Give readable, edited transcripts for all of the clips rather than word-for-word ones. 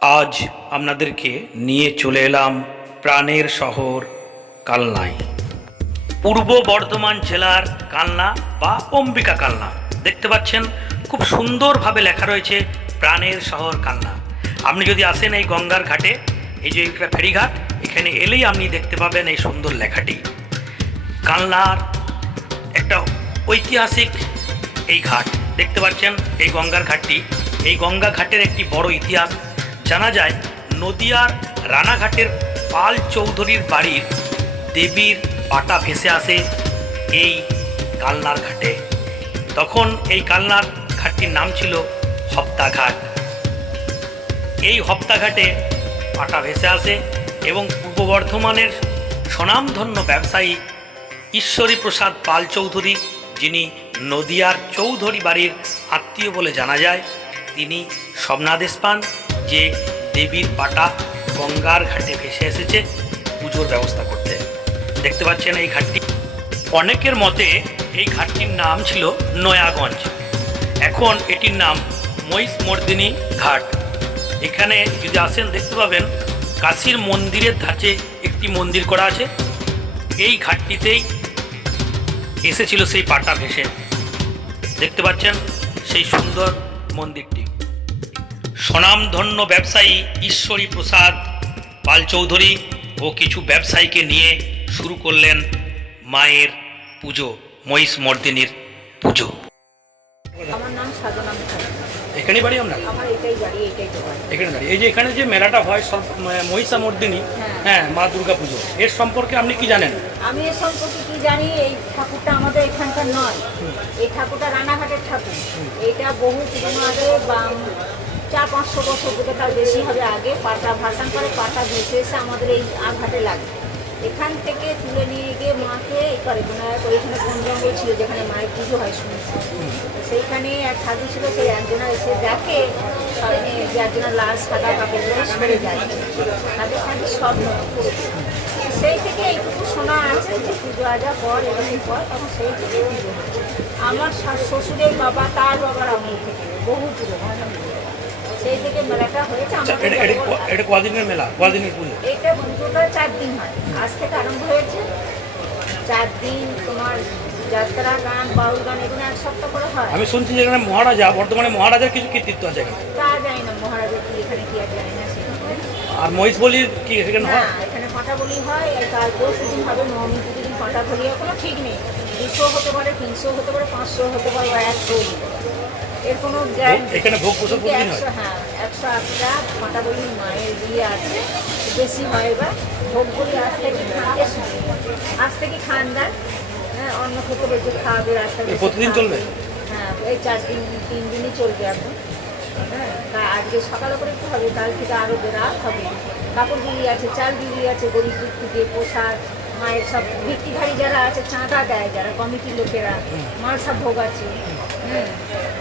আজ আপনাদেরকে নিয়ে চলে এলাম প্রাণের শহর কালনায়। পূর্ব বর্ধমান জেলার কালনা বা অম্বিকা কালনা। দেখতে পাচ্ছেন খুব সুন্দরভাবে লেখা রয়েছে প্রাণের শহর কালনা। আপনি যদি আসেন এই গঙ্গার ঘাটে, এই যে একটা ফেরিঘাট, এখানে এলেই আপনি দেখতে পাবেন এই সুন্দর লেখাটি। কালনার একটা ঐতিহাসিক এই ঘাট দেখতে পাচ্ছেন, এই গঙ্গার ঘাটটি। এই গঙ্গা ঘাটের একটি বড় ইতিহাস জানা যায়। নদিয়ার রানাঘাটের পাল চৌধুরীর বাড়ির দেবীর পাটা ভেসে আসে এই কালনার ঘাটে। তখন এই কালনার ঘাটটির নাম ছিল হপ্তাঘাট। এই হপ্তাঘাটে পাটা ভেসে আসে এবং পূর্ব বর্ধমানের স্বনামধন্য ব্যবসায়ী ঈশ্বরী প্রসাদ পাল চৌধুরী, যিনি নদিয়ার চৌধুরী বাড়ির আত্মীয় বলে জানা যায়, তিনি স্বপ্নাদেশ পান যে দেবীর পাটা গঙ্গার ঘাটে ভেসে এসেছে পুজোর ব্যবস্থা করতে। দেখতে পাচ্ছেন এই ঘাটটি। অনেকের মতে এই ঘাটটির নাম ছিল নয়াগঞ্জ, এখন এটির নাম মহিষমর্দিনী ঘাট। এখানে যদি আসেন দেখতে পাবেন কাশীর মন্দিরের ধাঁচে একটি মন্দির করা আছে। এই ঘাটটিতেই এসেছিল সেই পাটা ভেসে। দেখতে পাচ্ছেন সেই সুন্দর মন্দিরটি। স্বনামধন্য ব্যবসায়ী ঈশ্বরী প্রসাদ পাল চৌধুরী ও কিছু ব্যবসায়ীকে নিয়ে শুরু করলেন মায়ের পুজো, মহিষমর্দিনীর পুজো। আমার নাম সাধনা মুখার্জি। এখানেই বাড়ি আপনার? আমার এটাই বাড়ি, এটাই দোকান। এখানে বাড়ি। এই যে এখানে যে মেলাটা হয় মহিষমর্দিনী, হ্যাঁ, মা দুর্গা পুজো, এর সম্পর্কে আপনি কি জানেন? আমি এর সম্পর্কে কি জানি, এই ঠাকুরটা আমাদের এখানকার নয়। এই ঠাকুরটা রানাঘাটের ঠাকুর। এইটা বহু পুরনো আগে, 400-500 বছর বোধ তার বেশি হবে আগে পাটা ভাসান করে পাটা ভেসে এসে আমাদের এই ঘাটে লাগে। এখান থেকে তুলে নিয়ে গিয়ে মাকে করে ওইখানে বন জঙ্গল ছিল যেখানে মায়ের পুজো হয় শুনেছি। সেইখানে এক সাধু ছিল, সেই একজনা এসে দেখে যে একজনা লাল সাদা কাপড় পরে সরে যায়, তাদের সাথে সব করেছে। সেই থেকে এইটুকু শোনা আছে যে পুজো আজা পর এরকম পর, তখন সেই থেকে পুজো হচ্ছে। আমার শ্বশুরের বাবা, তার বাবার আমল থেকে বহু পুরো সেই থেকে মেলাটা হয়েছে। এটা কদিনের মেলা, কদিনের পুজো? এটা টোটাল 4 দিন হয়। আজ থেকে আরম্ভ হয়েছে 4 দিন। তোমার যাত্রা, গান, বাউল গান এগুলো 1 সপ্তাহ করে হয়। আমি শুনছি যে এখানে মহারাজা, বর্তমানে মহারাজার কিছু কৃতিত্ব আছে এখানে। তা জানি না মহারাজের কি এখানে কি আর জানি না সেটা। আর মহিষ বলির কি এখানে হয়? এখানে পাঁটা বলি হয়। কাল পরশু দিন হবে নবমী পুজো দিন পাঁটা বলি হয়। কোনো ঠিক নেই, 200 হতে পারে, 300 হতে পারে, 500 হতে পারে, 100 হতে পারে। এর কোনো গ্যারান্টি। এখানে ভোগ প্রসাদ প্রতিদিন হয়? 108টা পাঁটা বলি মায়ের দিয়ে আছে, বেশি হয়। এবার ভোগ বলি আজ থেকে খান দেয়। হ্যাঁ, অন্য খেতে বলছে খাওয়াবে রাস্তা প্রতিদিন চলবে। হ্যাঁ, এই 4 দিন 3 দিনই চলবে এখন। হ্যাঁ, তা আজকে সকালে করে একটু হবে, কাল থেকে আরও রাত হবে। কাপড় বিলি আছে, চাল বিলি আছে, গরিব দুঃখীদের পোশাক, মায়ের সব ভিত্তিধারী যারা আছে চাঁদা দেয়, যারা কমিটির লোকেরা, মালসা ভোগ আছে।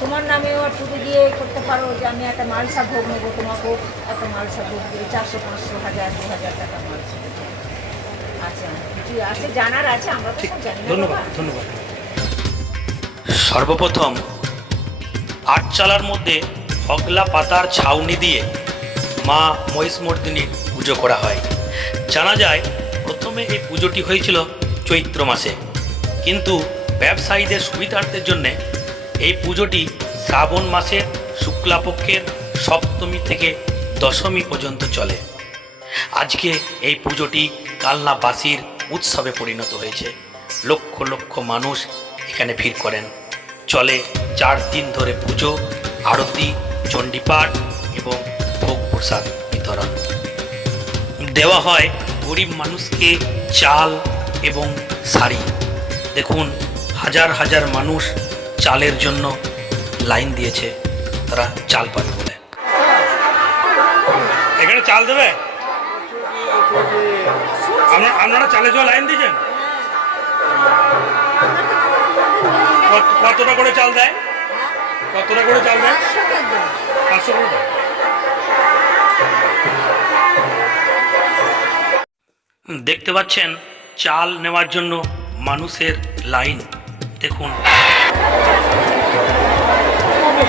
তোমার নামেও আর পুজো দিয়ে করতে পারো যে আমি একটা মালসা ভোগ নেবো, তোমাকেও একটা মালসা ভোগ দেবে, 400, 500, 1000, 2000 টাকা মালসা আছে। কিছু আছে জানার আছে, আমরা তো সব জানি না। ধন্যবাদ, ধন্যবাদ। সর্বপ্রথম আটচালার মধ্যে হগলা পাতার ছাউনি দিয়ে মা মহিষমর্দিনীর পুজো করা হয়। জানা যায় প্রথমে এই পুজোটি হয়েছিল চৈত্র মাসে, কিন্তু ব্যবসায়ীদের সুবিধার্থের জন্যে এই পুজোটি শ্রাবণ মাসের শুক্লাপক্ষের সপ্তমী থেকে দশমী পর্যন্ত চলে। আজকে এই পুজোটি কালনাবাসীর উৎসবে পরিণত হয়েছে। লক্ষ লক্ষ মানুষ এখানে ভিড় করেন। চলে 4 দিন ধরে পুজো, আরতি, চণ্ডীপাঠ এবং ভোগ প্রসাদ বিতরণ। দেওয়া হয় গরিব মানুষকে চাল এবং শাড়ি। দেখুন হাজার হাজার মানুষ চালের জন্য লাইন দিয়েছে, তারা চাল পাবে বলে। এখানে চাল দেবে? আপনারা চালের জন্য লাইন দিয়েছেন? কতটা করে চাল দেয়? কতটা করে চাল দেয়? 500 করে দেয়। দেখতে পাচ্ছেন চাল নেওয়ার জন্য মানুষের লাইন। দেখুন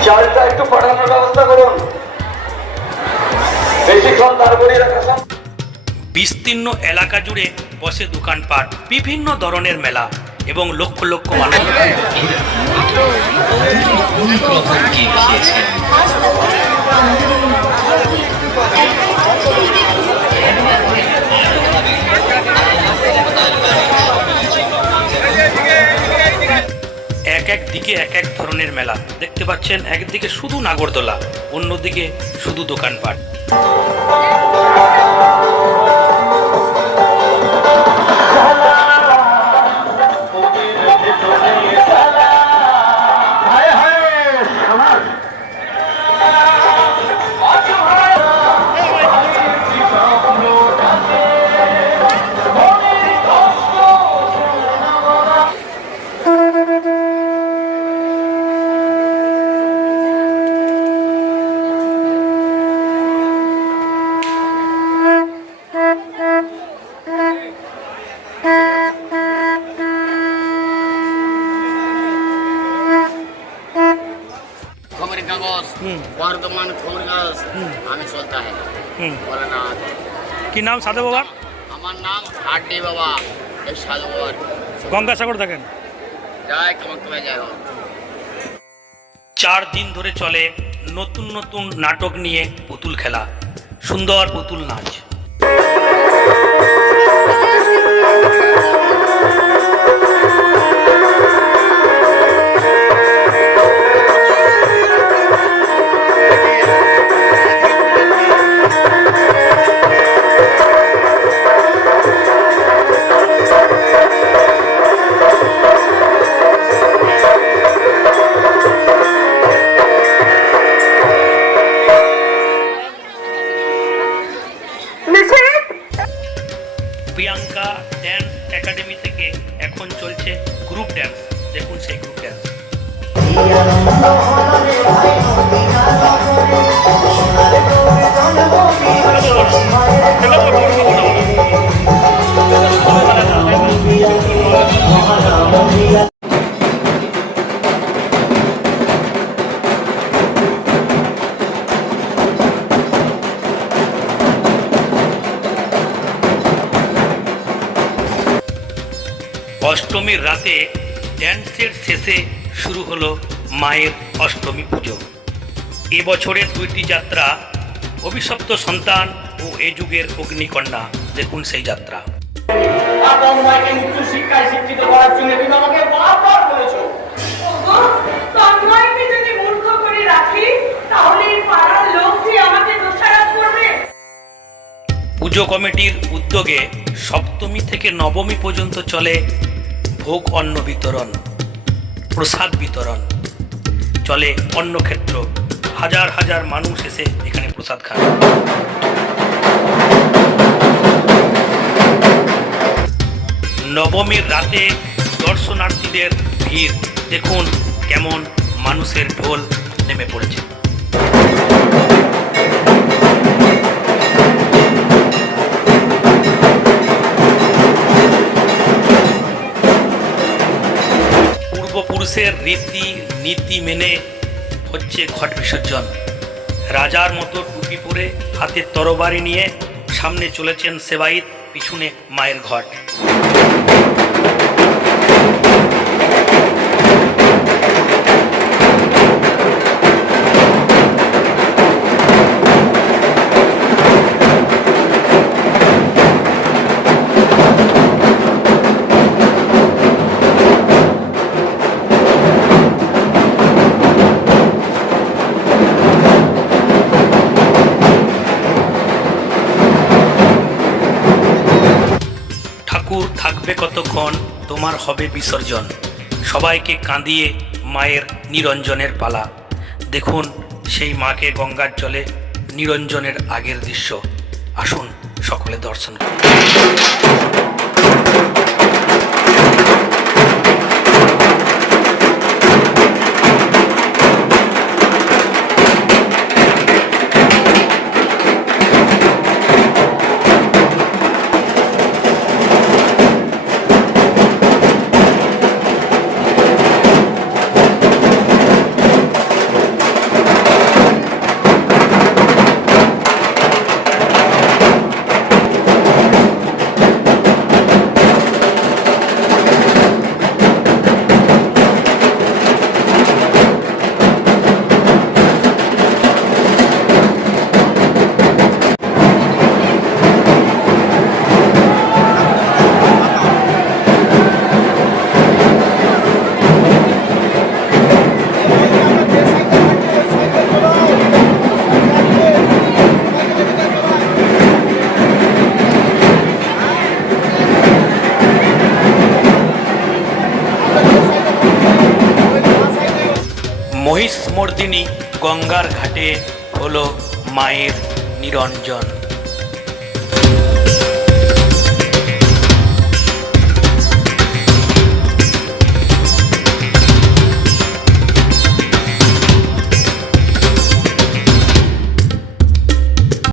চালটা একটু পাঠানোর ব্যবস্থা করুন। বিস্তীর্ণ এলাকা জুড়ে বসে দোকানপাট, বিভিন্ন ধরনের মেলা এবং লক্ষ লক্ষ মানুষ। এক এক দিকে এক এক ধরনের মেলা দেখতে পাচ্ছেন। একদিকে শুধু নাগরদোলা, অন্যদিকে শুধু দোকানপাট। खबरें कागज বর্ধমান খবর কাগজ আমি চলতা है বলে না। কি নাম সাধু বাবার? আমার নাম হাড্ডি বাবা, এই সাধু বাবার গঙ্গাসাগর থাকেন। যায় কামাখ্যা যায় হোক। 4 দিন ধরে চলে নতুন নতুন নাটক নিয়ে পুতুল খেলা, সুন্দর পুতুল নাচ। প্রিয়াঙ্কা ড্যান্স একাডেমি থেকে এখন চলছে গ্রুপ ড্যান্স। দেখুন সেই গ্রুপ ড্যান্স। অষ্টমীর রাতে ড্যান্সের শেষে শুরু হলো মায়ের অষ্টমী পুজো। এবছরের 2টি যাত্রা, অভিশপ্ত সন্তান ও এ যুগের অগ্নিকন্যা। দেখুন সেই যাত্রা। মাকে উচ্চ শিক্ষায় শিক্ষিত করার জন্য তুমি আমাকে বারবার বলেছো। তন্ময়কে যদি মূর্খ করে রাখি তাহলে পাড়ার লোক যে আমাকে দোষারোপ করবে। পুজো কমিটির উদ্যোগে সপ্তমী থেকে নবমী পর্যন্ত চলে ভোগ অন্ন বিতরণ, প্রসাদ বিতরণ, চলে অন্নক্ষেত্র। হাজার হাজার মানুষ এসে এখানে প্রসাদ খান। নবমীর রাতে দর্শনার্থীদের ভিড় দেখুন, কেমন মানুষের ঢোল নেমে পড়েছে। পূর্বপুরুষের রীতি নীতি মেনে হচ্ছে ঘট বিসর্জন। রাজার মতো টুপি পরে, হাতে তরবারি নিয়ে সামনে চলেছেন সেবাইত, পিছনে মায়ের ঘট। ঠাকুর থাকবে কতক্ষণ, তোমার হবে বিসর্জন। সবাইকে কাঁদিয়ে মায়ের নিরঞ্জনের পালা। দেখুন সেই মাকে গঙ্গার জলে নিরঞ্জনের আগের দৃশ্য। আসুন সকলে দর্শন করুন। পরদিনই গঙ্গার ঘাটে হলো মায়ের নিরঞ্জন।